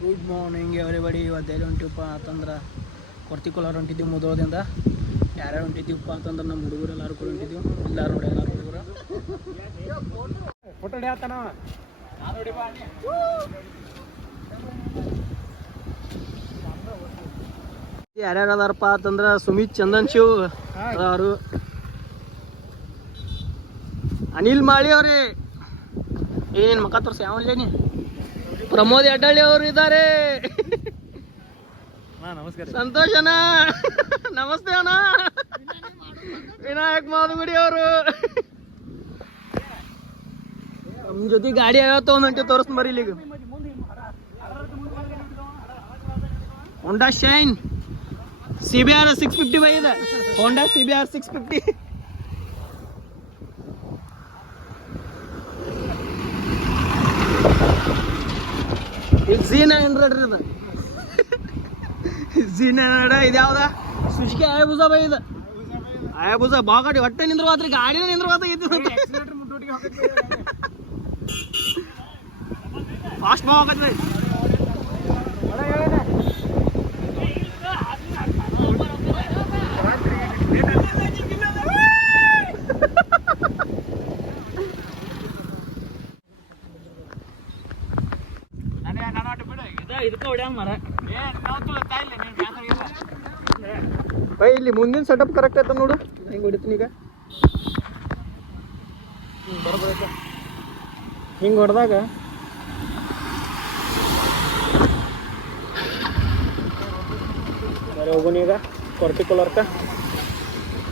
Good morning everybody. ಇವತ್ತು ಎಲ್ಲಿ ಹೊಂಟಿವಪ್ಪ ಅಂತಂದ್ರೆ ಕೊರ್ತಿಕೊಲಾರ ಹೊಂಟಿದ್ದೀವಿ ಮುದೋಳದಿಂದ. ಯಾರ್ಯಾರು ಹೊಂಟಿದ್ದೀವಪ್ಪ ಅಂತಂದ್ರೆ ನಮ್ಮ ಹುಡುಗರು ಎಲ್ಲರೂ ಕೂಡ ಹೊಂಟಿದ್ದೀವಿ. ಎಲ್ಲರೂ ನೋಡಿ, ಎಲ್ಲರೂ ಹುಡುಗರು ಫೋಟೋ ಹಿಡಿಯತ್ತಾನ. ಯಾರ್ಯಾರು ಅದಾರಪ್ಪ ಅಂತಂದ್ರೆ ಸುಮಿತ್, ಚಂದನ್, ಶಿವ್ ಅವರು, ಅನಿಲ್ ಮಾಳಿ ಅವ್ರಿ, ಏನೇನು ಮಕ್ಕ ತೋರಿಸಿ ಯಾವಲ್ಲೇನಿ, ಪ್ರಮೋದ್ ಅಡ್ಡಳ್ಳಿ ಅವರು ಇದ್ದಾರೆ. ನಮಸ್ಕಾರ. ಸಂತೋಷ್ ಅಣ್ಣ ನಮಸ್ತೆ ಅಣ್ಣ. ವಿನಾಯಕ್ ಮಾದುಗುಡಿ ಅವರು ನಮ್ಮ ಜೊತೆ ಗಾಡಿ ಆವತ್ತು ಒಂದು ಗಂಟೆ ತೋರಿಸ್ ಮರಿ ಈಗ. ಹೋಂಡಾ ಶೈನ್ CBR 650 ಬೈ ಇದೆ. ಹೋಂಡಾ CBR 650. Z900 ಇದು. Z900 ಇದು ಯಾವ್ದ? ಸುಜುಕಿ ಆಯಬುಜ ಬೈ ಇದು. ಆಯಬುಜ ಬಾಗಾಡಿ ಹೊಟ್ಟೆ ನಿಂದ್ರು ಮಾತ್ರ ಗಾಡಿನ ನಿಂದ್ರು ಮಾತ್ರ ಫಾಸ್ಟ್ ಬಾಗತ್ತೆ. ಬೈ ಇಲ್ಲಿ ಮುಂದಿನ ಸೆಟಪ್ ಕರೆಕ್ಟ್ ಆಯ್ತ ನೋಡು. ಹೆಂಗೆ ಹೊಡಿತೀನಿ ಈಗ. ಬರಬರೈತ ಹಿಂಗೆ ಹೊಡೆದಾಗ ಬರೀ ಹೋಗೋಣ ಈಗ ಕೊರ್ತಿಕೊಲಾರ್ಕ.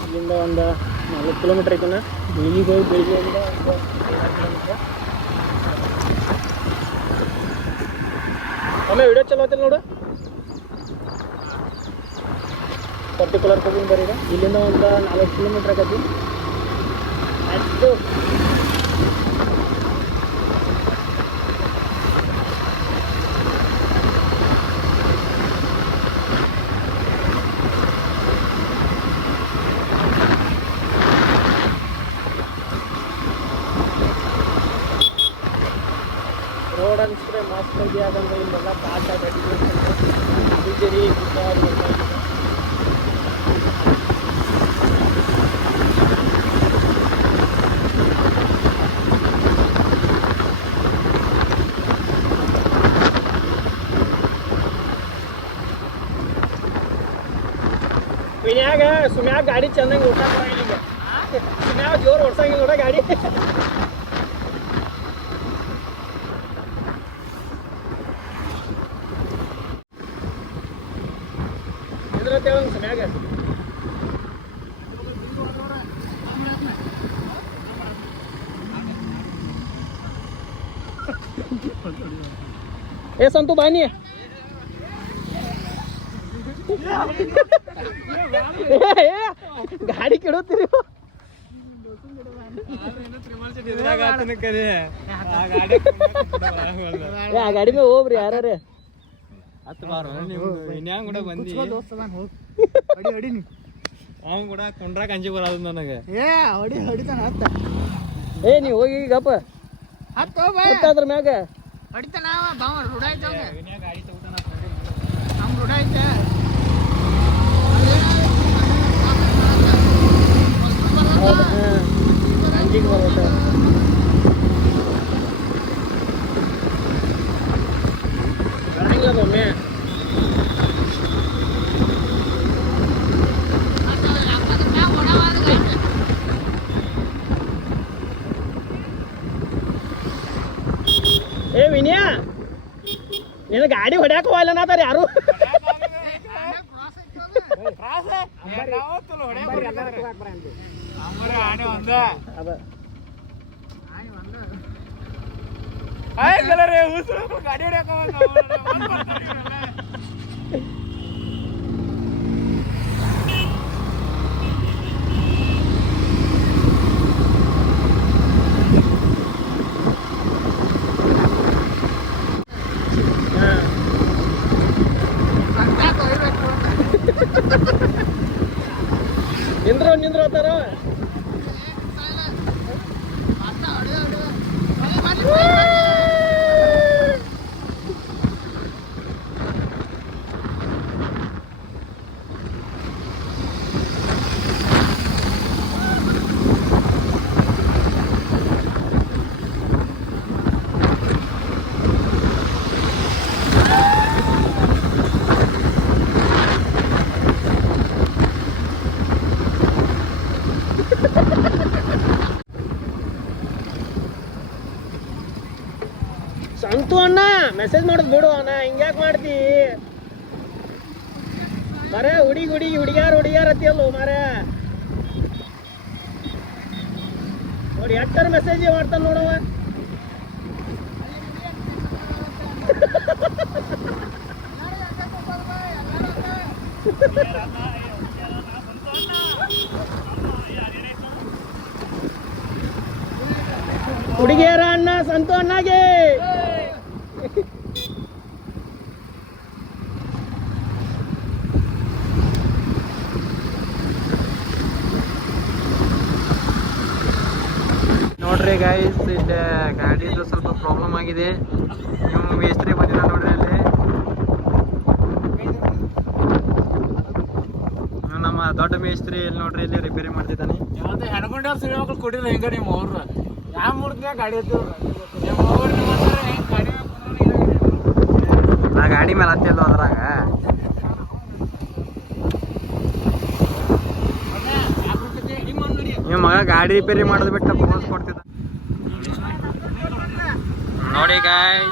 ಇಲ್ಲಿಂದ ಒಂದು 4 ಕಿಲೋಮೀಟ್ರ್ ಐತನ. ಬೆಳಿಗ್ಗೆ ಹೋಗಿ ಬೆಳಿಗ್ಗೆಯಿಂದ ಒಂದು 5 ಕಿಲೋಮೀಟ್ರ್. ಆಮೇಲೆ ವಿಡಿಯೋ ಚಲೋ ಆಯ್ತಲ್ಲ ನೋಡು. ಕೊರ್ತಿಕೊಲಾರ್ಕ ಹೋಗಿ ಬರೀ ಈಗ. ಇಲ್ಲಿಂದ ಒಂದು 4 ಕಿಲೋಮೀಟ್ರ್ ಆಗತ್ತಿ. ಅಷ್ಟು ರೋಡ್ ಅನಿಸಿದ್ರೆ ಮಸ್ತಾಗಿ ಆಗಂದ್ರೆ ಇಲ್ಲೆಲ್ಲ ಪಾಠ ಬಿಜೆರಿ ವಿನ್ಯಾಗ ಸುಮ್ಯಾಗ ಗಾಡಿ ಚಂದಂಗೆ ಓಡ್ಸಾಕ ಬರಂಗಿಲ್ಲ. ಸುಮ್ಯಾಗ ಜೋರು ಓಡ್ಸಂಗಿಲ್ಲ ನೋಡ ಗಾಡಿ. ಸುಮ್ಯಾಗ ಏ ಸಂತು ಬಾನಿ ಗಾಡಿ ಕೆಡುತ್ತೀರಿ. ಆ ಗಾಡಿ ಮೇಲೆ ಹೋಗ್ರಿ ಯಾರೇ ಹತ್ತು ಬಾರ ಇನ್ಯಾಂಗ ಕೂಡ ಬಂದಿ ಅವ್ನು ಕೂಡ ಕೊಂಡ್ರಾಕ ಅಂಜಿ ಬರೋದು ನನಗೆ. ಏ ನೀವು ಹೋಗಿ ಗಪ್ಪ ಹತ್ತಾದ್ರ ಮ್ಯಾಗ ಹೊಡಿತಾನ ರೂಢ ಐತೆ ಗಾಡಿ ತಗೋತಾನ. ನಮ್ಮ ರೂಢ ಐತೆ ಅಂಜಿಗೆ ಬರುತ್ತೆ. ಬರಂಗಿಲ್ಲ ಒಮ್ಮೆ. ಏ ವಿನಯ ನಿನ್ನ ಗಾಡಿ ಹೊಡ್ಯಾಕ ಹೋಗಲ್ಲ ನಾತಾರ ಯಾರು. ಗಾಡಿ ಹೊಡ್ಯಾಕ ನಿಂದ್ರು ಹೋತಾರ. ಸಂತು ಅಣ್ಣ ಮೆಸೇಜ್ ಮಾಡೋದು ಬಿಡು ಅಣ್ಣ, ಹಿಂಗ್ಯಾಕೆ ಮಾಡ್ತಿ ಮರ? ಹುಡುಗ್ಯಾರ ಅತ್ತಿಯಲ್ಲ ಮರ. ನೋಡಿ ಎಟ್ಟರ ಮೆಸೇಜ್ ಮಾಡ್ತಾನ ನೋಡವ. ಹುಡುಗಿಯರ ಅಣ್ಣ ಸಂತು ಅಣ್ಣಗೆ ನೋಡ್ರಿ ಗೈಸ್, ಇಲ್ಲಿ ಗಾಡಿದು ಸ್ವಲ್ಪ ಪ್ರಾಬ್ಲಮ್ ಆಗಿದೆ. ನೀವು ಮೇಸ್ತ್ರಿ ಬಂದಿಲ್ಲ ನೋಡ್ರಿ. ಅಲ್ಲಿ ನಮ್ಮ ದೊಡ್ಡ ಮೇಸ್ತ್ರಿ ಇಲ್ಲಿ ನೋಡ್ರಿ, ಇಲ್ಲಿ ರಿಪೇರಿ ಮಾಡ್ತಿದ್ದಾನೆ. ಹೆಣ್ಕೊಂಡ ಸಿರಿಮಕ್ಳು ಕೊಟ್ಟಿಲ್ಲ ಹಿಂಗ ನಿಮ್ಮ ಅವ್ರ ಯಾವ ಮೂರ್ತಿನ ಗಾಡಿ ಆ ಗಾಡಿ ಮೇಲೆ ಹತ್ತಿಲ್ಲ ಅದ್ರಾಗ. ನಿಮ್ಮ ಮಗ ಗಾಡಿ ರಿಪೇರಿ ಮಾಡೋದು ಬಿಟ್ಟು ಫೋನ್ಸ್ ಕೊಡ್ತಿದ್ದ ನೋಡಿ ಗಾಯ್.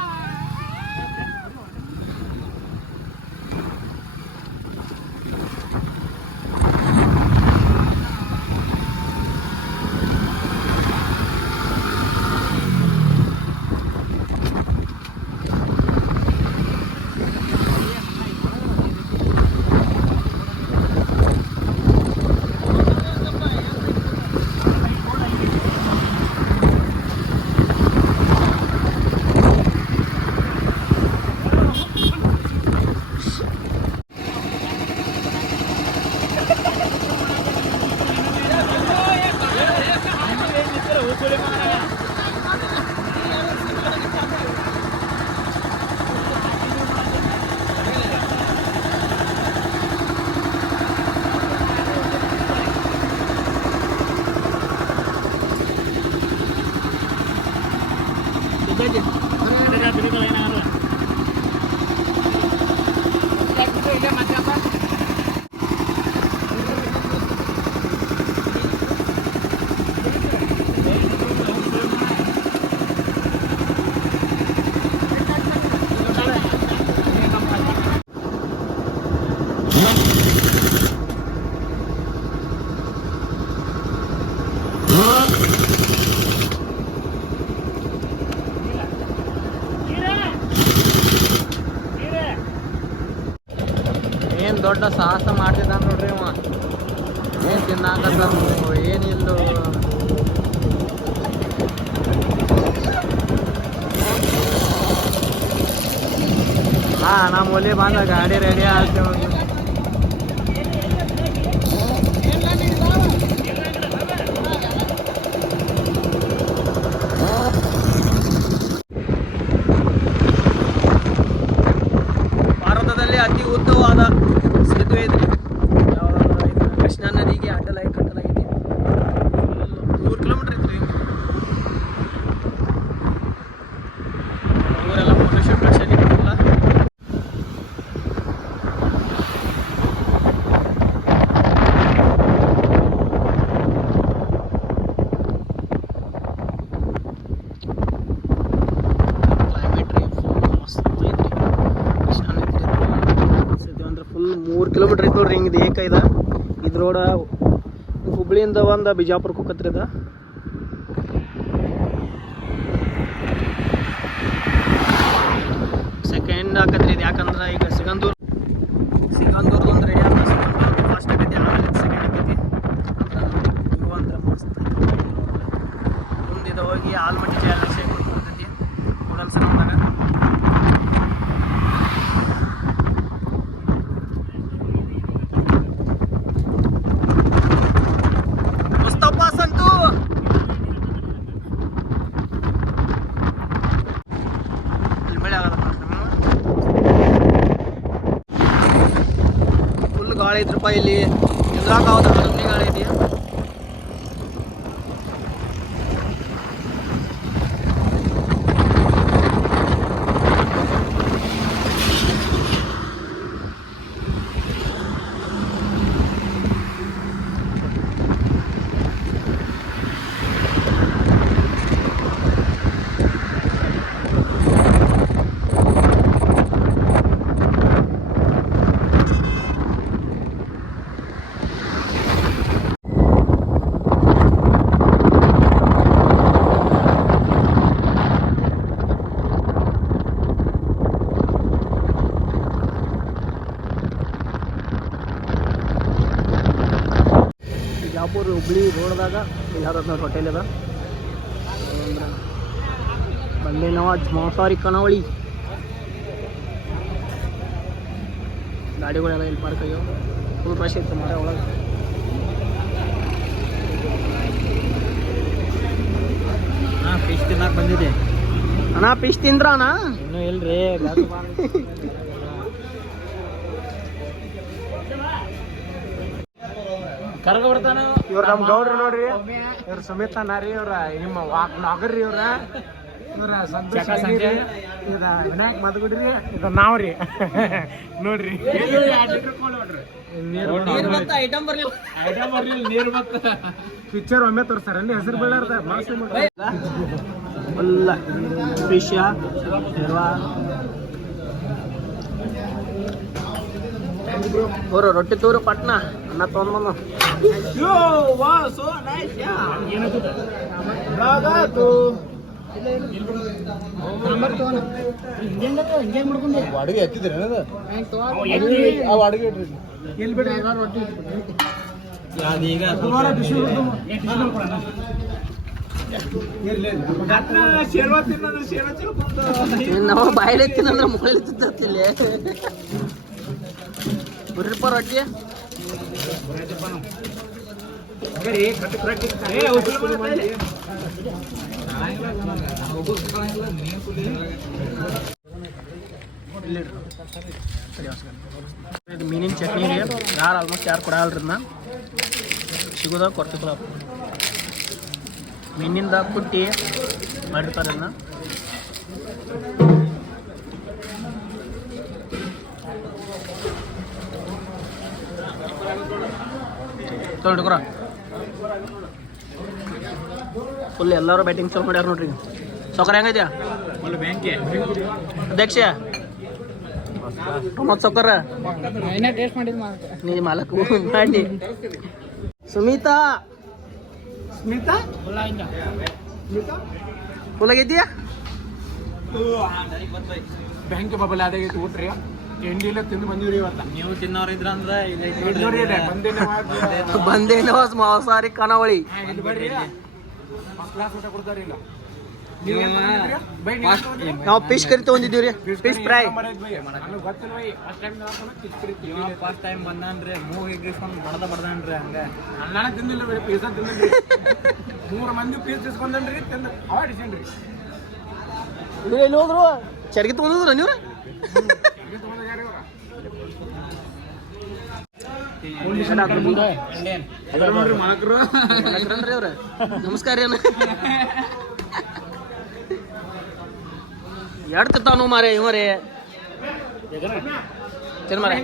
ಏನ್ ದೊಡ್ಡ ಸಾಹಸ ಮಾಡ್ತಿದ್ದ ನೋಡ್ರಿ ಅವ. ಏನ್ ತಿನ್ನಾಕತ್ತ ಏನಿಲ್ಲೋ. ಹಾ ನಮ್ಮ ಒಲಿ ಬಂದ ಗಾಡಿ ರೆಡಿ ಆಗ್ತೇವೆ. ಭಾರತದಲ್ಲಿ ಅತಿ ಉದ್ದವಾದ ಸೇತುವೆ ಇದ್ರಿ ಯಾವ್ದಂದ್ರೆ ಇದು ಕೃಷ್ಣಾ ನದಿಗೆ ಅಡ್ಡಲಾಗಿ ಕಟ್ಟಲಾಗಿದೆ. 3 ಕಿಲೋಮೀಟರ್ ಐತ್ರಿ. ಇವರೆಲ್ಲ ಫೋಟೋಶೂಟ್ ಕಳ್ಸಲಿ ಬರಲ್ಲ. ಕ್ಲೈಮೇಟ್ ರೀ ಫುಲ್ ಮಸ್ತ್ ಐತ್ರಿ. ಕೃಷ್ಣಾ ನದಿ ಸೇತುವೆ ಅಂದ್ರೆ ಫುಲ್ 3 ಕಿಲೋಮೀಟರ್ ಐತೆ ನೋಡ್ರಿ. ಹಿಂಗೆ ಏಕೈದ ಇದು ರೋಡ ಹುಬ್ಳಿಯಿಂದ ಒಂದು ಬಿಜಾಪುರಕ್ಕೆ ಹೋಗತ್ರಿ. ಇದು ಸೆಕೆಂಡ್ ಆಕತ್ರಿ ಇದು. ಯಾಕಂದ್ರೆ ಈಗ ಸಿಗಂದೂರ್ದು ಒಂದು ರೆಡಿ ಆಗ ಸಿಗಂದೂರ್ ಫಸ್ಟ್ ಆಗೈತಿ, ಆಮೇಲೆ ಸೆಕೆಂಡ್ ಆಗೈತಿ. ಇವು ಅಂದ್ರೆ ಮಸ್ತ್ ಐತಿ. ಮುಂದೆ ಹೋಗಿ ಆಲ್ಮಟ್ಟಿ ಚಾಲೆಂಜ್ ಬರ್ತೈತಿ ಕೂಡಲ್ಸ ಅಂದಾಗ. ಫುಲ್ ಗಾಳಿ ಐತ್ರಪ್ಪ ಇಲ್ಲಿ. ನಿಂದ್ರಾಕಾವದ ಕಮ್ಮಿ ಗಾಳಿ ಐತಿ. ಸಿಗಂದೂರು ಹುಬ್ಳಿ ರೋಡ್ದಾಗ ಯಾವ್ದು ನೋಡಿ ಹೋಟೆಲ್ ಅದ ಬಂದೆ ನವಾಜ್ ಮಾಂಸಾಹಾರಿ ಕನಾವಳಿ ಗಾಡಿಗಳೆಲ್ಲ ಇಲ್ಲಿ ಪಾರ್ಕ್ ಆಗ್ಯಾವ ಫುಲ್ ರಶ್ ಇತ್ತು ಮರ ಒಳಗೆ ಫಿಶ್ ತಿನ್ನಕ್ಕೆ ಬಂದಿದೆ ಅಣ್ಣ ಫಿಶ್ ತಿಂದ್ರ ಅಣ್ಣ ಇನ್ನೂ ಇಲ್ರಿ ಕರ್ಗ ಬರ್ತಾನ ಇವ್ರು ನಮ್ಮ ಗೌಡ್ರು ನೋಡ್ರಿ ಇವ್ರ ಸಮೇತ ನಾರಿ ಇವ್ರ ನಿಮ್ಮ ನಾಗರ್ರಿ ಇವ್ರ ಇವ್ರ ಸಂತೋಷ್ ವಿನಾಯಕ್ ಮದ್ಗುಡ್ರಿ ಇದು ನಾವ್ರಿ ನೋಡ್ರಿ ಐಟಮ್ ಬರ್ಲಿಲ್ಲ ನೀರು ಮತ್ತ ಪಿಕ್ಚರ್ ಒಮ್ಮೆ ತೋರಿಸ್ತಾರ ಅಲ್ಲಿ ಹೆಸರು ಬೀಳಾರ್ದ ಫುಲ್ಲ ಫಿಶ್ ರೊಟ್ಟಿ ತೋರು ಪಟ್ನ ಅನ್ನ ತೊಗೊಂಡ್ಬಂದು ಅಡುಗೆ ಎತ್ತಿದ್ರಿ ಅಡುಗೆ ಎಲ್ಲಿ ಬಿಡ್ರಿ ರೊಟ್ಟಿ ನಾವು ಬಾಯಲ್ಲಿ ತಿನ್ನಂದ್ರೆ ಮುಖದಲ್ಲಿ ತಿಂತಿಲ್ಲ ಬರ್ರಿಪ್ಪ ರೊಟ್ಟಿ ಇದು ಮೀನಿನ ಚಟ್ನಿ ರೀ ಯಾರು ಆಲ್ಮೋಸ್ಟ್ ಯಾರು ಕೊಡಲ್ರನ್ನ ಸಿಗೋದಾಗ ಕೊಡ್ತಿದ್ರಪ್ಪ ಮೀನಿಂದ ಕುಟ್ಟಿ ಮಾಡಿರ್ತಾರೆ ಅದನ್ನ ತೊಗೊಂಡ್ರ ಫುಲ್ ಎಲ್ಲರೂ ಬ್ಯಾಟಿಂಗ್ ಚಲೋ ಮಾಡ್ಯಾರ ನೋಡ್ರಿ ಸೌಕರ್ಯ ಹೆಂಗೈತ್ಯಾ ಅಧ್ಯಕ್ಷ ಪ್ರಮೋದ್ ಸೌಕರ್ ಟೇಸ್ಟ್ ಮಾಡಿದ್ ನೀ ಮಾಲಕ್ ಮಾಡಿ ಸುಮಿತಾ ಸ್ಮಿತಾ ಫುಲ್ ಆಗೈತಿಯಾ ಬ್ಯಾಂಕ್ ಬಬಲ್ ಅದಾಗೈತಿ ಊಟ್ರಿ ತಿಂಡಿ ಇಲ್ಲ ತಿಂದು ಬಂದಿವ್ರಿ ಇವತ್ತ ನೀವು ತಿನ್ನೋರು ಇದ್ರ ಅಂದ್ರೆ ಬಂದೇ ನವಾಜ್ ಮಾಂಸಾಹಾರಿ ಕನಾವಳಿ ಕ್ಲಾಸ್ ಊಟ ಕೊಡ್ತಾರ ಇಲ್ಲ ನಾವು ಫಿಶ್ ಕರಿ ತಗೊಂಡಿದ್ದೀವ್ರಿ ಫಿಶ್ ಫ್ರೈ ಫಸ್ಟ್ ಟೈಮ್ ಬಂದಾನ್ರಿ ಮೂಗ್ ಎಗ್ರಿಸ್ಕೊಂಡು ಬಡ್ದಾನ್ರಿ ಹಂಗ ಅನ್ನ ತಿಂದಿಲ್ಲ ಪೀಸ ತಿಂದಿಲ್ರಿ 3 ಮಂದಿ ಪೀಸ್ ಇಸ್ಕೊಂಡ್ರಿ ತಿಂದ ಅವಾಡಿಸೇನ್ರಿ ಎಲ್ಲಿ ಹೋದ್ರು ಚರ್ಗಿ ತಗೊಂಡ್ರ ನೀವು ನೋಡ್ರಿ ಮಾಲಕರು ಅವ್ರ ನಮಸ್ಕಾರ ಏನ ಎಡ್ತಾನು ಮಾರೇ ಇವರೇ ಮಾರೇ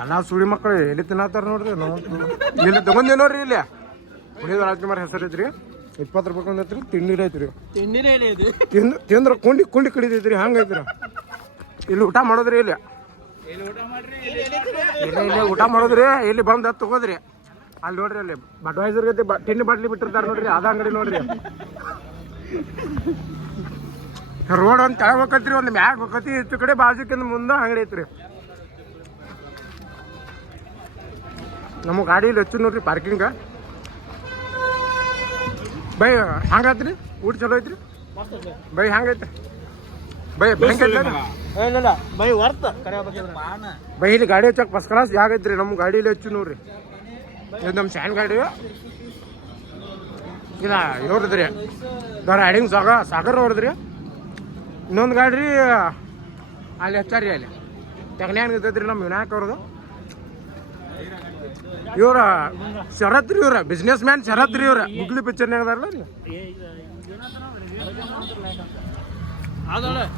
ಎಲ್ಲ ಸುಳಿ ಮಕ್ಕಳು ಎಲ್ಲಿ ತಿನ್ನತ್ತಾರ ನೋಡ್ರಿ ಇಲ್ಲಿ ತಗೊಂಡೇ ನೋಡ್ರಿ ಇಲ್ಲಿ ಪುನೀತ್ ರಾಜ್ಕುಮಾರ್ ಹೆಸರು ಐತ್ರಿ 20 ರೂಪಾಯಿ ಒಂದೈತ್ರಿ ತಿಂಡಿ ಐತ್ರಿ ತಿಂದ್ರ ಕುಂಡಿ ಕಡಿದೈತ್ರಿ ಹಂಗೈತ್ರಿ ಇಲ್ಲಿ ಊಟ ಮಾಡೋದ್ರಿ ಇಲ್ಲಿ ಊಟ ಮಾಡೋದ್ರಿ ಇಲ್ಲಿ ಬಂದು ತಗೋದ್ರಿ ಅಲ್ಲಿ ನೋಡ್ರಿ ಅಲ್ಲಿ ಬಡ್ವೈಸರ್ ಗತಿ ತಿಂಡಿ ಬಾಟ್ಲಿ ಬಿಟ್ಟಿರ್ತಾರ ನೋಡ್ರಿ ಅದ ಅಂಗಡಿ ನೋಡ್ರಿ ರೋಡ್ ಒಂದು ತೆಳಬೇಕತ್ರಿ ಒಂದು ಮ್ಯಾಗ ಬೇಕತಿ ಹೆಚ್ಚು ಕಡೆ ಬಾಜುಕಿಂದ ಮುಂದೆ ಅಂಗಡಿ ಐತ್ರಿ ನಮ್ಮ ಗಾಡಿ ಇಲ್ಲಿ ಹೆಚ್ಚು ನೋಡ್ರಿ ಪಾರ್ಕಿಂಗ್ ಬೈ ಹಂಗಾತ್ರಿ ಊಟ ಚಲೋ ಐತ್ರಿ ಬೈ ಹಂಗೈತ್ರಿ ಬೈ ಬ್ಯಾಂಕ್ ಇಲ್ಲ ಬೈ ವರ್ತ್ ಬೈ ಇಲ್ಲಿ ಗಾಡಿ ಹಚ್ಚಕ್ ಫಸ್ಟ್ ಕ್ಲಾಸ್ ಆಗೈತ್ರಿ ನಮ್ಮ ಗಾಡಿಲಿ ಹೆಚ್ಚು ನೋಡ್ರಿ ಇದು ನಮ್ಮ ಸ್ಯಾನ್ ಗಾಡಿ ಇಲ್ಲ ಇವ್ರದ್ರಿ ರೈಡಿಂಗ್ ಸಾಗರ್ ಅವ್ರದ್ರಿ ಇನ್ನೊಂದು ಗಾಡಿ ರೀ ಅಲ್ಲಿ ಹಚ್ಚಾರಿ ಅಲ್ಲಿ ತೆಗ್ನ್ಯಾಗ ನಿಂತೈತ್ರಿ ನಮ್ಮ ವಿನಾಯಕ್ ಅವ್ರದ್ದು ಇವ್ರ ಶರತ್ ರೀ ಇವ್ರ ಬಿಸ್ನೆಸ್ ಮ್ಯಾನ್ ಶರತ್ ರೀ ಇವ್ರ ಗುಗ್ಲಿ ಪಿಕ್ಚರ್ನಾಗ ಅದಾರಲ್ಲ ರೀ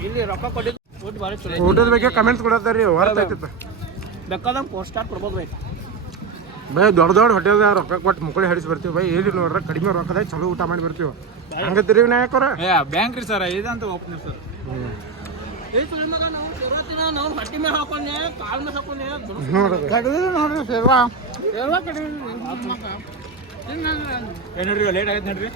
ಇಲ್ಲಿ ರೊಕ್ಕ ಕೊಟ್ಟಿದ್ದು ಊಟದ ಬಗ್ಗೆ ಕಮೆಂಟ್ಸ್ ಕೊಡತ್ತಾರ ರೀ ಹೊರತ ಐತಿತ್ತು ಬೇಕಾದಂಗೆ ಪೋಸ್ಟ್ ಸ್ಟಾರ್ ಕೊಡ್ಬೋದು ಬೈ ಬೈ ದೊಡ್ಡ ಹೋಟೆಲ್ದಾಗ ರೊಕ್ಕ ಕೊಟ್ಟು ಮುಕ್ಕಳಿ ಹಡಿಸಿ ಬರ್ತೀವಿ ಬೈ ಎಲ್ಲಿ ನೋಡ್ರ ಕಡಿಮೆ ರೊಕ್ಕದಾಗ ಚಲೋ ಊಟ ಮಾಡಿ ಬರ್ತೀವಿ ಹಂಗತ್ತೀರಿ ವಿನಾಯಕ್ ಅವ್ರ ಬ್ಯಾಂಕ್ ರೀ ಸರ್ ಇದಂತ ಓಪನ್ ಸರ್ ನಾವು ಹಟ್ಟಿ ಮೇಲೆ ಹಾಕೊಂಡೆ ಕಾಲ್ ಮೇಲೆ ಹಾಕೊಂಡೆ ನೋಡ್ರಿ ಸೇವಾ ಏನ್ರಿ ಲೇಟ್ ಆಗೈತೆ ನೋಡ್ರಿ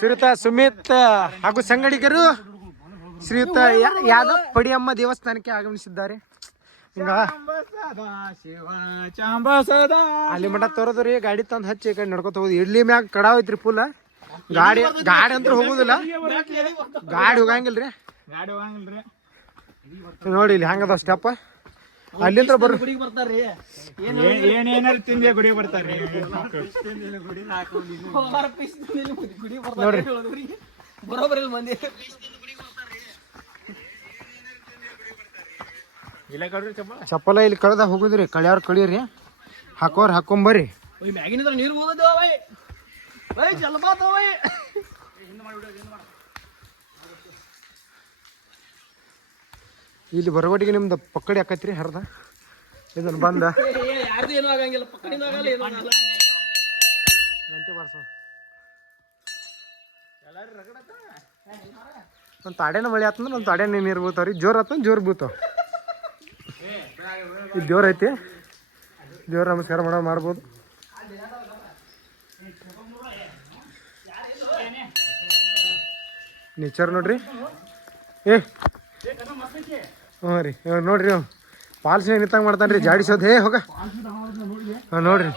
ಶ್ರೀಯುತ ಸುಮಿತ್ ಹಾಗೂ ಸಂಗಡಿಗರು ಶ್ರೀಯುತ ಯಾದವ್ ಪಡಿಯಮ್ಮ ದೇವಸ್ಥಾನಕ್ಕೆ ಆಗಮಿಸಿದ್ದಾರೆ. ಹಿಂಗ ಅಲ್ಲಿ ಮಠ ತೋರದ್ರಿ ಗಾಡಿ ತಂದು ಹಚ್ಚಿ ಈ ಕಡೆ ನಡ್ಕೊತ ಹೋಗುದು. ಇಡ್ಲಿ ಮ್ಯಾಗ ಕಡ ಹೋಯ್ತ್ರಿ ಫುಲ್. ಗಾಡಿ ಅಂತ ಹೋಗುದಿಲ್ಲ, ಗಾಡಿ ಹೋಗಂಗಿಲ್ರಿ. ನೋಡಿ ಇಲ್ಲಿ ಹೆಂಗದ ಸ್ಟೆಪ್. ಅಲ್ಲಿಂದ ಬರ್ರಿ ನೋಡ್ರಿ ಚಪ್ಪಲ ಇಲ್ಲಿ ಕಳ್ದ ಹೋಗುದ್ರಿ. ಕಳಿಯವ್ರ ಕಳಿಯರಿ, ಹಾಕೋರ್ ಹಾಕೊಂಬರ್ರಿ. ನೀರು ಇಲ್ಲಿ ಬರವಟಿಗೆ ನಿಮ್ದು ಪಕ್ಕಡಿ ಹಾಕತ್ರಿ ಹರ್ದ. ಇದನ್ನ ಬಂದ ಗಂಟೆ ಬಾರ್ಸ ಒಂದು ತಾಡೇನ ಮಳೆ ಆತಂದ್ರೆ ಒಂದು ತಾಡೇನ ನೀರು ಬೀಳ್ತಾವ್ರಿ. ಜೋರ್ ಆತಂದ್ರೆ ಜೋರ್ ಬೀಳ್ತಾವ. ಇದು ಜೋರ್ ಐತಿ, ಜೋರ್ ನಮಸ್ಕಾರ ಮಾಡ್ಬೋದು. ನೇಚರ್ ನೋಡ್ರಿ. ಹ್ಞೂ ರೀ ನೋಡ್ರಿ, ಪಾಲ್ಸಿನ ನಿಂತಂಗೆ ಮಾಡ್ತಾನೆ ರೀ ಜಾಡಿಸೋದು. ಹೋಗ ನೋಡ್ರಿ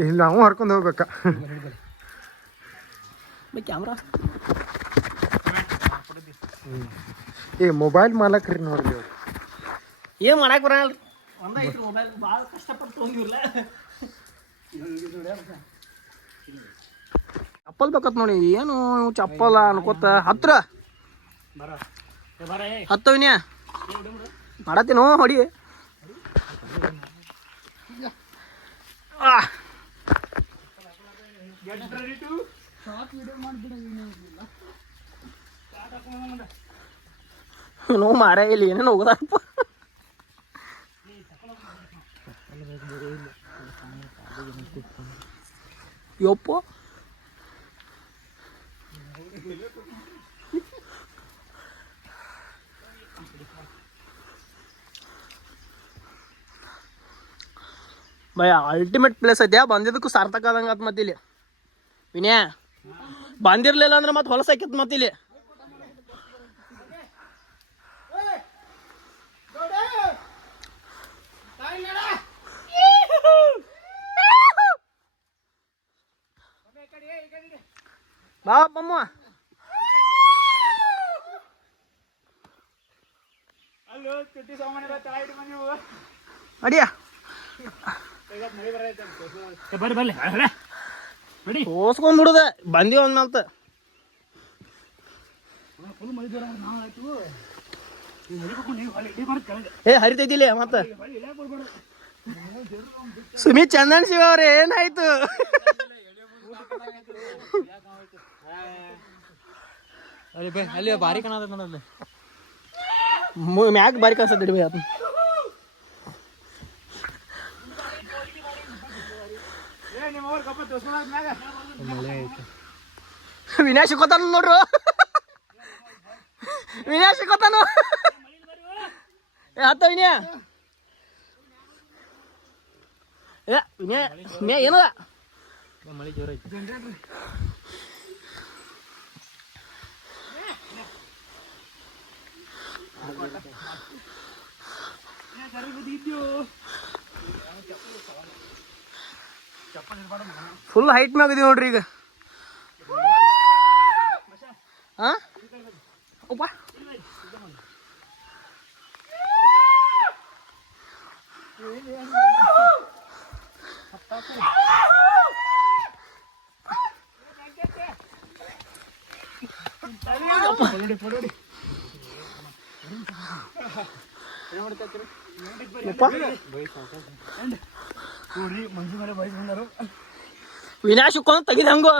ಇಲ್ಲಿ ನಾವು ಹರ್ಕೊಂಡು ಹೋಗ್ಬೇಕಾ. ಕ್ಯಾಮ್ರಾ ಮೊಬೈಲ್ ಮಾಲಕ್ರಿ ನೋಡ್ರಿ, ಏನ್ ಮಾಡಕ್ ಬರಲ್ಲ. ಮೊಬೈಲ್ ಭಾಳ ಕಷ್ಟಪಟ್ಟು ಹೋಗಿಲ್ಲ. ಚಪ್ಪಲ್ ಬೇಕತ್ ನೋಡಿ. ಏನು ಚಪ್ಪಲ ಅನ್ಕೋತ ಹತ್ರ ಹತ್ತವಿನ್ಯ ಮಾಡತ್ತೀನೋ ಹೊಡಿ. ನೋ ಮಾರ ಇಲ್ಲಿ ಏನೇನು ಹೋಗದಪ್ಪ. ಯಪ್ಪ ಭಯ ಅಲ್ಟಿಮೇಟ್ ಪ್ಲೇಸ್ ಐತೆ. ಬಂದಿದ್ದಕ್ಕೂ ಸಾರ್ಥಕ ಆದಂಗ ಆತ್ ಮತ್ತಿಲ್ಲಿ. ವಿನಯ ಬಂದಿರ್ಲಿಲ್ಲ ಅಂದ್ರೆ ಮತ್ತೆ ಹೊಲಸ ಹಾಕಿತ್ ಮತ್ತಿಲ್ಲಿ. ಬಾ ಮಮ್ಮ ಅಡಿಯ ಹೋಸ್ಕೊಂಡ್ ಬಿಡುದ ಬಂದಿ ಒಂದ್ ಮೇಲ್ತ. ಹರಿತೈತಿಲ್ಲ ಮತ್ತ. ಸುಮಿತ್ ಚಂದನ್ ಶಿವ ಅವ್ರೆ ಏನಾಯ್ತು? ಅಲ್ಲಿ ಬಾರಿ ಕಾಣದ ನೋಡಲ್ಲಿ ಮ್ಯಾಗ ಬಾರಿ ಕಾಣಿಸ್ತೈತಿ ಬೈ ಆತ. ವಿನಾಶ್ ಸಿಕ್ಕೋತಾನ ನೋಡ್ರು. ವಿನಾಶ್ ಸಿಕ್ಕೋತಾನು. ಹತ್ತ ವಿನಯ ವಿನಯ ಏನದ ಮಳೆ ಜೋರ ಐತಿ. ಫುಲ್ ಹೈಟ್ ಮ್ಯಾಗ ಇದೀವಿ ನೋಡ್ರಿ ಈಗ. ವಿನಾಶ್ ಕೊಂದು ತೆಗಿದ ಹಂಗು.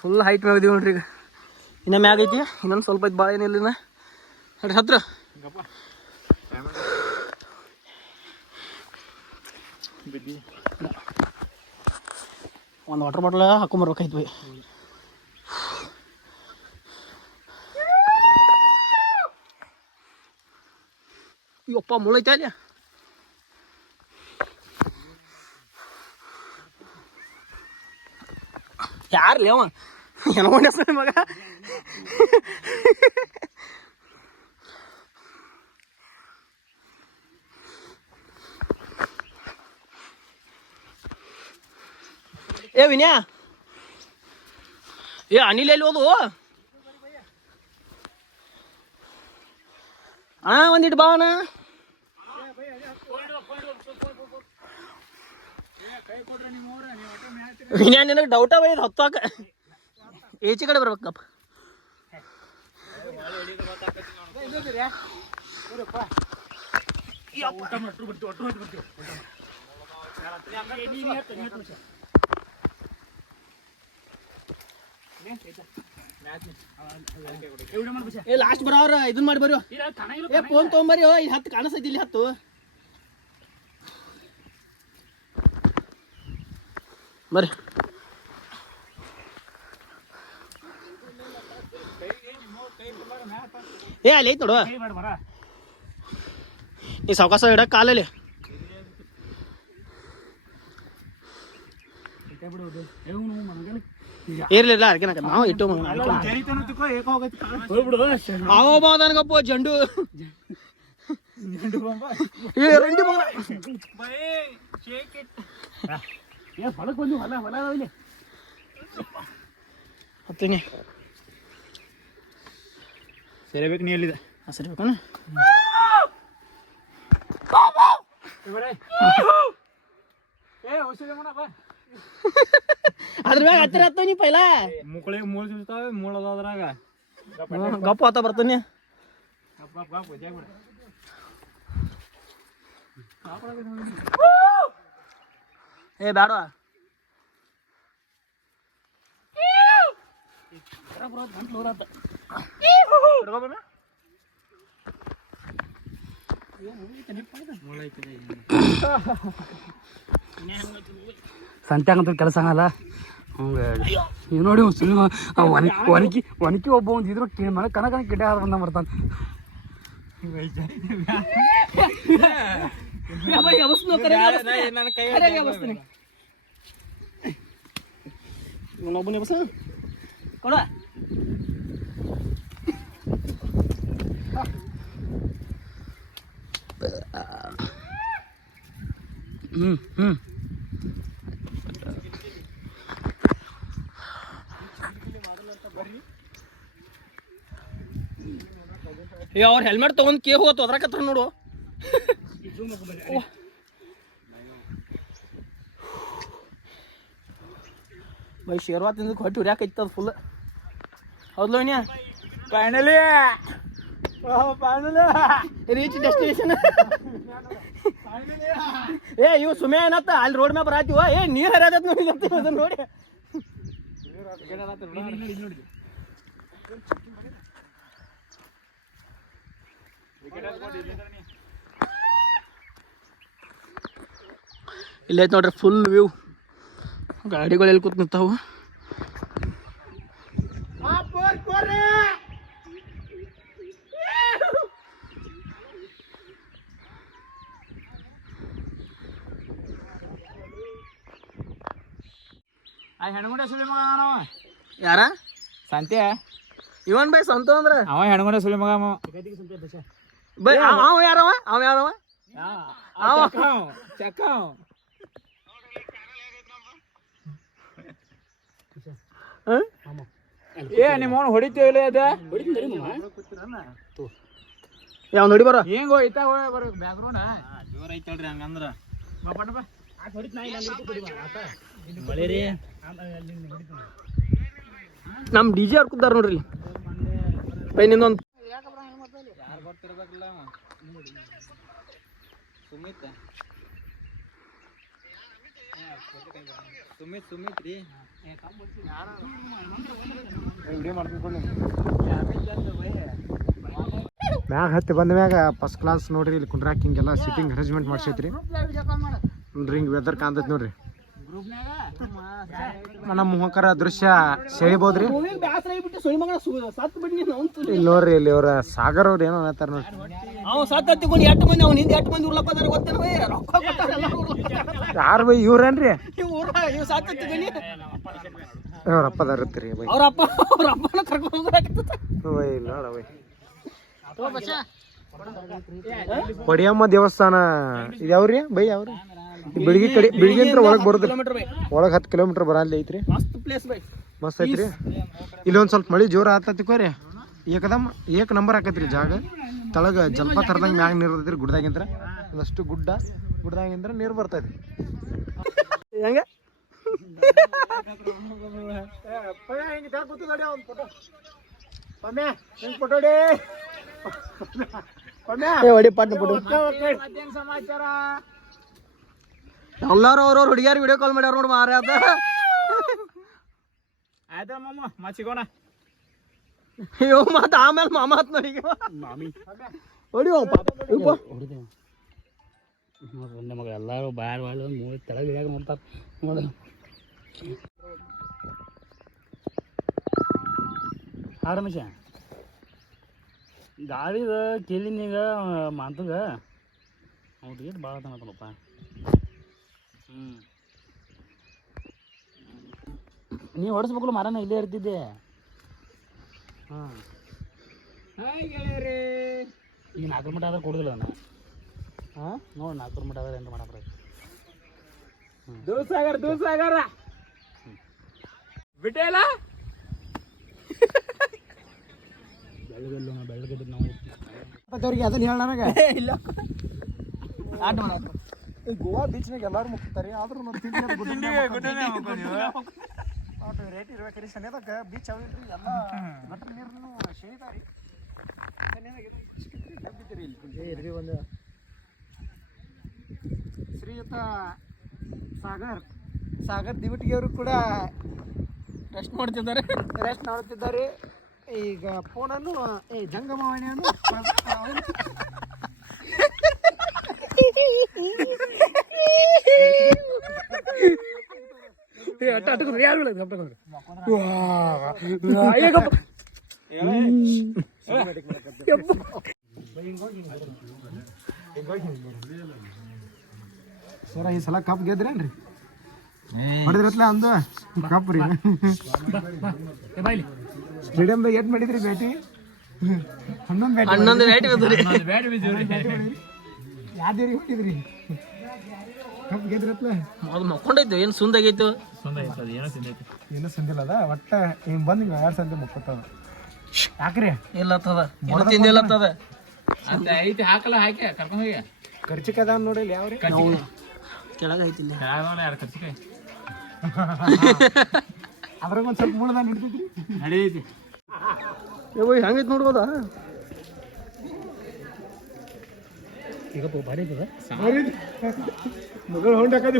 ಫುಲ್ ಹೈಟ್ ಮ್ಯಾಗ ಇದೀವಿ ನೋಡ್ರಿ ಈಗ. ಇನ್ನ ಮ್ಯಾಗ ಐತಿ ಇನ್ನೊಂದು ಸ್ವಲ್ಪ ಐತಿ ಭಾಳ ಏನಿಲ್ಲ ಇನ್ನ ಹೇಳ್ರಿ ಹತ್ರ ಒಂದು ವಾಟರ್ ಬಾಟ್ಲ್ ಹಾಕೊಂಬರ್ಬೇಕಾಯ್ತು ಬೈ ಅಯ್ಯಪ್ಪ ಮುಳೈತೆ ಅಲ್ಲಿ ಯಾರ್ಲಿ ಅವ ಏನೋ ಹೆಸರು ಮಗ ಏ ವಿನ್ಯಾ ಏ ಅನಿಲ್ ಎಲ್ಲಿ ಹೋದು ಅಣ್ಣ ಒಂದಿಟ್ಟು ಬಾ ಅಣ್ಣ ವಿನ್ಯಾ ನಿನಗೆ ಡೌಟ ಬೈ ಹತ್ತಾಕ ಈಚೆ ಕಡೆ ಬರ್ಬೇಕಪ್ಪ ಏ ಲಾಸ್ಟ್ ಬರೋವ್ರ ಇದನ್ನ ಮಾಡಿ ಬರೋ ಏ ಫೋನ್ ತೊಗೊಂಬರಿ ಇಲ್ಲಿ ಹತ್ತು ಕಾಣಿಸ್ತೈತಿ ಇಲ್ಲಿ ಹತ್ತು ಬರ್ರಿ ಏ ಅಲ್ಲಿ ಐತಿ ನೋಡು ಈ ಸಾವಕಾಶ ಇಡಕ್ಕೆ ಕಾಲಲ್ಲಿ ಇರ್ಲಿಲ್ಲ ಅರ್ಕೆ ನಾವು ಇಟ್ಟು ಅವ ನನಗಪ್ಪ ಜಂಡು ರಂಡಿ ಹತ್ತೀನಿ ಸರಿಬೇಕು ನೀ ಎಲ್ಲಿದೆ ಸರಿ ಬೇಕಣ್ಣ ಅದ್ರ ಮ್ಯಾಗ ಹತ್ತಿರ ಹತ್ತ ನೀ ಪೈಲ ಮುಕ್ಕಳಿಗೆ ಮೂಳು ಸಿಗ್ತಾವೆ ಮೂಳದ್ರಾಗ ಗಪ್ಪ ಆತ ಬರ್ತಾನೆ ಏ ಬೇಡ ಸಂತ್ಯಾಗಂತೂ ಕೆಲಸ ಆಗಲ್ಲ ನೀವು ನೋಡಿ ಒನಕಿ ಒನಕಿ ಒಬ್ಬ ಒಂದು ಇದ್ರು ಮನೆ ಕನಕ ಗಿಡ ಬಂದ ಬರ್ತಾನೆ ಇವನೊಬ್ಬನೇ ಬಸ್ ಕೊಡ ಅವ್ರ ಹೆಲ್ಮೆಟ್ ತಗೊಂಡ್ ಕೇ ಹೋತು ಅದ್ರಾಕತ್ರ ನೋಡು ಬೈ ಶೇರ್ವಾ ತಿಂದು ಹೊಟ್ಟೆ ಉರ್ಯಾಕೈತದ full ಹೌದ್ಲ Vinya finally reach destination ಏ ಇವ್ ಸುಮ್ಮನೆ ಏನತ್ತ ಅಲ್ಲಿ ರೋಡ್ ಮ್ಯಾಗ ಬರಾತಿವ ಏ ನೀರ್ ಹರಿಯದ ನೋಡಿ ಅದನ್ನ ನೋಡಿ ಇಲ್ಲೈತೆ ನೋಡ್ರಿ ಫುಲ್ ವ್ಯೂ ಗಾಡಿಗಳು ಎಲ್ಲಿ ಕೂತ್ ನಿಂತಾವು ಹೆಣ್ಗುಂಡೆ ಸುಳಿ ಮಗ ಅವ ಯಾರ ಸಂತೆ ಇವನ್ ಬೈ ಸಂತು ಅಂದ್ರ ಅವ ಹೆಣ್ಗುಂಡೆ ಸುಳಿ ಮಗ ಬೈ ಅವ ಯಾರವ ಅವ ಯಾರವ ಚಕ್ಕ ಏ ನಿಮ್ಮವನು ಹೊಡಿತೀವಿಲ್ಲ ಅದ ಯಾವ ನೋಡಿ ಬರ ಹೆಂಗ ಹೋಯ್ತಾ ಬರ ಬ್ಯಾಗ್ರೌಂಡ್ ಜೋರ್ ಐತಲ್ರಿ ಹಂಗಂದ್ರ ನಮ್ ಡಿ ಜೆ ಹಾಕುದಾರ ನೋಡ್ರಿ ಬೈ ನಿಂದೊಂದು ಯಾರು ಬರ್ತಿರ್ಬೇಕಲ್ಲ ಸುಮಿತ್ ಮ್ಯಾಗ ಹತ್ತಿ ಬಂದ ಮ್ಯಾಗ ಫಸ್ಟ್ ಕ್ಲಾಸ್ ನೋಡ್ರಿ ಇಲ್ಲಿ ಕುಂಡ್ರಾಕ್ ಹಿಂಗೆಲ್ಲ ಸಿಟ್ಟಿಂಗ್ ಅರೇಂಜ್ಮೆಂಟ್ ಮಾಡ್ಸೈತ್ರಿ ನೋಡ್ರಿ ಹಿಂಗೆ ವೆದರ್ ಕಾಣ್ತೈತಿ ನೋಡ್ರಿ ನಮ್ಮ ಮುಖಕರ ದೃಶ್ಯ ಸೆಳಿಬೋದ್ರಿ ಇಲ್ಲಿ ನೋಡ್ರಿ ಇಲ್ಲಿ ಅವ್ರ ಸಾಗರ್ ಅವ್ರು ಏನೋ ಹೇಳ್ತಾರ ನೋಡ್ರಿ ಯಾರು ಬೈ ಇವ್ರೇನ್ರಿ ಅವ್ರ ಅಪ್ಪದಾರ ಇರ್ತೀರಿ ಬೈ ಬೈ ಇಲ್ಲ ಬೈ ಹೊಡಿಯಮ್ಮ ದೇವಸ್ಥಾನ ಇದು ಯಾವ್ರಿ ಬೈ ಯಾವ್ರಿ ಬೆಳಿಗ್ಗೆ ಕಡೆ ಬೆಳಿಗ್ಗೆ ಅಂತ ಒಳಗೆ ಬರೋದ್ರಿ ಒಳಗೆ 10 ಕಿಲೋಮೀಟರ್ ಬರಲ್ಲ ಐತ್ರಿ ಮಸ್ತ್ ಐತ್ರಿ ಇಲ್ಲಿ ಒಂದ್ ಸ್ವಲ್ಪ ಮಳಿ ಜೋರ ಆತತಿಕೋರಿ ಏಕ ನಂಬರ್ ಆಕೈತ್ರಿ ಜಾಗ ತಳಗ ಜಲಪಾತ ಹರ್ದಂಗ ಮ್ಯಾಗ ನೀರು ಇರ್ತೈತ್ರಿ ಗುಡ್ದಾಗಿಂದ್ರ ಒಂದಷ್ಟು ಗುಡ್ದಾಗಿಂದ್ರ ನೀರು ಬರ್ತೈತಿ ಹೆಂಗ ಸಮಾಚಾರ ಎಲ್ಲಾರು ಅವ್ರವ್ರ ಹುಡುಗಿಯಾರು ವಿಡಿಯೋ ಕಾಲ್ ಮಾಡ್ಯಾರ ನೋಡಿ ಮಾರ ಅದ ಆಯ್ತ ಮಾಮ ಸಿಗೋಣ ಅಯ್ಯೋ ಮತ್ತ ಆಮೇಲೆ ಮಾಮ ಆತ್ ನೋಡಿ ಹೊಡಿ ಮಗ ಎಲ್ಲಾರು ಬಾಳ್ ಬಾಳ್ ಮೂವಿ ತೆಳಗ್ ಇಳಿಯಾಗ ನೋಡ್ತಾರ ನೋಡ ರಮೇಶ ಗಾಡಿದ ಕೇಳಿನೀಗ ಮಾತುಗ ಅವ್ರಿಗೆ ಭಾಳ ತನಕಪ್ಪ ನೀವು ಹೊಡಿಸ್ಬೇಕಲ್ಲ ಮರನ ಇಲ್ಲೇ ಇರ್ತಿದ್ದೆ ಹಾಂ ಈಗ 4 ಮೀಟರ್ ಆದ್ರೆ ಕೊಡುದಿಲ್ಲ ನಾನು ಹಾಂ ನೋಡಿ 4 ಮೀಟರ್ ಆದ್ರೆ ಎಂತ ಮಾಡಪ್ಪ ದೂಸಾಗರ ಬಿಟ್ಟೇಲ್ಲ ಬೆಳಗ್ಗೆ ನಾವು ಅವ್ರಿಗೆ ಅದನ್ನ ಹೇಳ ನನಗೆ ಇಲ್ಲ ಆಟ ಮಾಡಕ್ಕೆ ಗೋವಾ ಬೀಚ್ನಾಗ ಎಲ್ಲಾರು ಮುಕ್ತಾರೆ ಆದ್ರೂ ರೇಟ್ ಇರ್ಬೇಕ್ರಿ ಸನೇದಾಗ ಬೀಚ್ ಅವಿಲ್ರಿ ಎಲ್ಲ ಗಟ್ರ ನೀರನ್ನು ಶೇದಾರಿ ಸನೇದಾಗಿ ಒಂದು ಶ್ರೀಯುತ ಸಾಗರ್ ದಿವಟಿಗೆ ಅವರು ಕೂಡ ರೆಸ್ಟ್ ಮಾಡ್ತಿದ್ದಾರೆ ಈಗ ಫೋನನ್ನು ಜಂಗಮವಾಣಿಯನ್ನು ಸರ ಈ ಸಲ ಕಪ್ ಗೆದ್ರೇನ್ರಿ ಹೊಡೆದ್ರತ್ಲ ಒಂದು ಕಪ್ ರೀ ಸ್ಟೇಡಿಯಂದಾಗ ಏಟ್ ಮಾಡಿದ್ರಿ ಬ್ಯಾಟಿ 11 ಬ್ಯಾಟಿ ಯಾವ್ದೇರಿ ಹೊಟ್ಟಿದ್ರಿ ಕಪ್ ಗೆದ್ರತ್ಲ ಅದು ಮಕ್ಕೊಂಡೈತು ಏನು ಸುಂದಾಗೈತು ಏನೂ ಸುಂದಿಲ್ಲ ಅದ ಒಟ್ಟ ಹಿಂಗೆ ಬಂದು ಹಿಂಗೆ 2 ಸಂತೆ ಮುಕ್ಕೊತ್ತದ ಯಾಕ್ರಿ ಇಲ್ಲತ್ತದ ತಿಂದಿಲ್ಲತ್ತದ ಐತಿ ಹಾಕಲ್ಲ ಹಾಕಿ ಕರ್ಕೊಂಡು ಹೋಗಿ ಖರ್ಚಿಗೆ ಅದಾವ ನೋಡಿ ಯಾವ್ರಿ ಕೆಳಗೈತಿ ಯಾರು ಖರ್ಚಿಗೆ ಅದ್ರಾಗ ಒಂದು ಸ್ವಲ್ಪ ಮುಳ್ದ ನಿಡ್ತೈತ್ರಿ ನಡೀತಿ ಹೆಂಗೈತಿ ನೋಡ್ಬೋದಾ ಈಗ ಭಾರಿ ಐತದ ಮಗಳು ಹೊಂಡಾಕದಿ